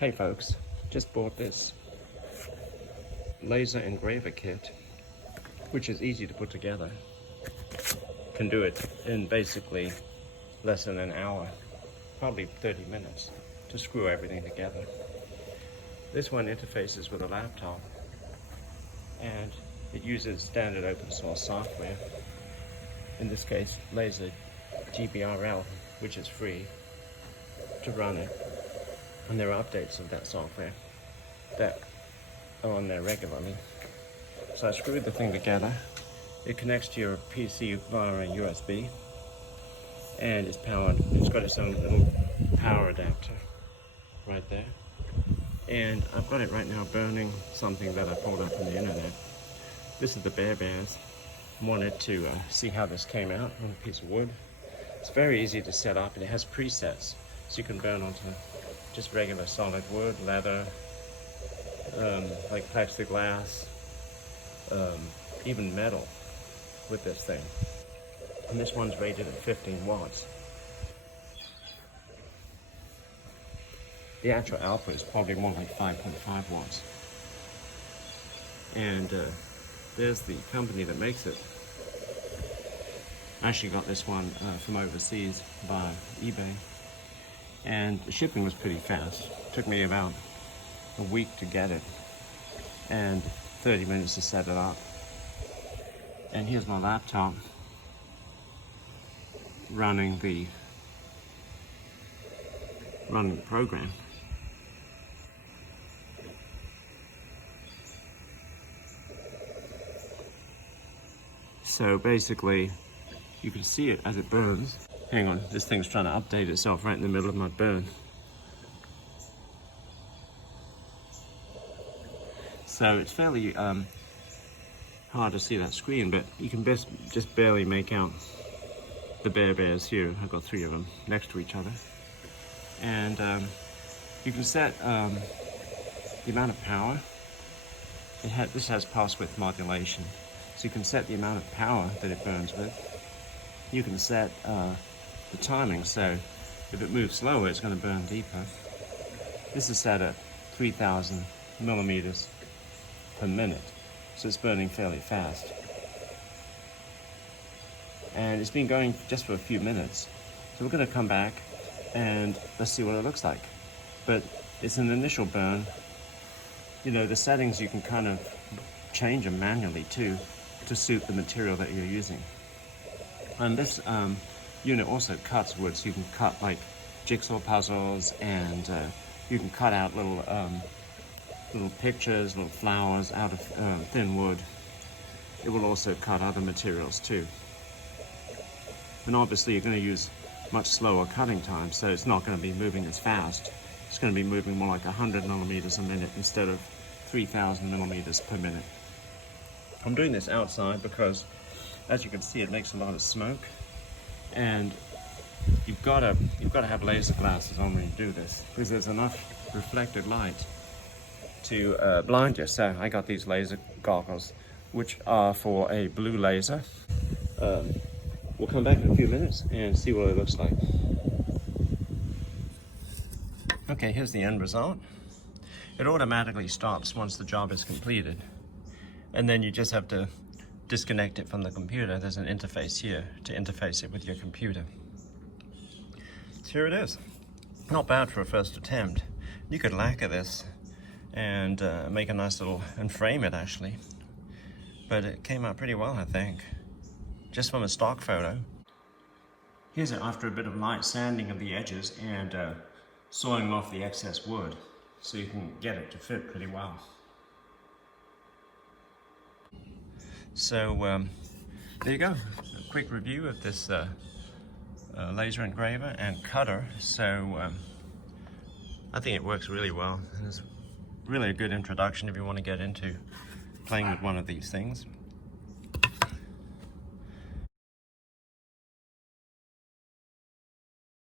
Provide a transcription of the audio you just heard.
Hey folks, just bought this laser engraver kit, which is easy to put together. Can do it in basically less than an hour, probably 30 minutes to screw everything together. This one interfaces with a laptop and it uses standard open source software. In this case, Laser GBRL, which is free to run it. And there are updates of that software that are on there regularly. So I screwed the thing together. It connects to your PC via a USB, and it's powered. It's got its own little power adapter right there. And I've got it right now burning something that I pulled up on the internet. This is the Bear Bears. Wanted to see how this came out on a piece of wood. It's very easy to set up, and it has presets, so you can burn onto just regular solid wood, leather, like plexiglass, even metal with this thing. And this one's rated at 15 watts. The actual output is probably more like 5.5 watts. And there's the company that makes it. I actually got this one from overseas by eBay. And the shipping was pretty fast. It took me about a week to get it and 30 minutes to set it up. And here's my laptop running the program. So basically, you can see it as it burns. Hang on, this thing's trying to update itself right in the middle of my burn. So it's fairly hard to see that screen, but you can just barely make out the Bear Bears here. I've got 3 of them next to each other. And you can set the amount of power. This has pulse width modulation. So you can set the amount of power that it burns with. You can set the timing, so if it moves slower, it's going to burn deeper. This is set at 3,000 millimeters per minute, so it's burning fairly fast. And it's been going just for a few minutes. So we're going to come back and let's see what it looks like. But it's an initial burn. You know, the settings you can kind of change them manually too, to suit the material that you're using. And this unit also cuts wood, so you can cut like jigsaw puzzles, and you can cut out little pictures, little flowers out of thin wood. It will also cut other materials too. And obviously you're going to use much slower cutting time, so it's not going to be moving as fast. It's going to be moving more like 100 millimeters a minute instead of 3,000 millimeters per minute. I'm doing this outside because, as you can see, it makes a lot of smoke, and you've got to have laser glasses on when you do this, because there's enough reflected light to blind you. So I got these laser goggles, which are for a blue laser. We'll come back in a few minutes and see what it looks like. Okay, here's the end result. It automatically stops once the job is completed, and then you just have to disconnect it from the computer. There's an interface here to interface it with your computer. So here it is. Not bad for a first attempt. You could lacquer this and make a nice little, and frame it actually. But it came out pretty well, I think, just from a stock photo. Here's it after a bit of light sanding of the edges and sawing off the excess wood, so you can get it to fit pretty well. So there you go, a quick review of this laser engraver and cutter. So I think it works really well, and it's really a good introduction if you want to get into playing with one of these things.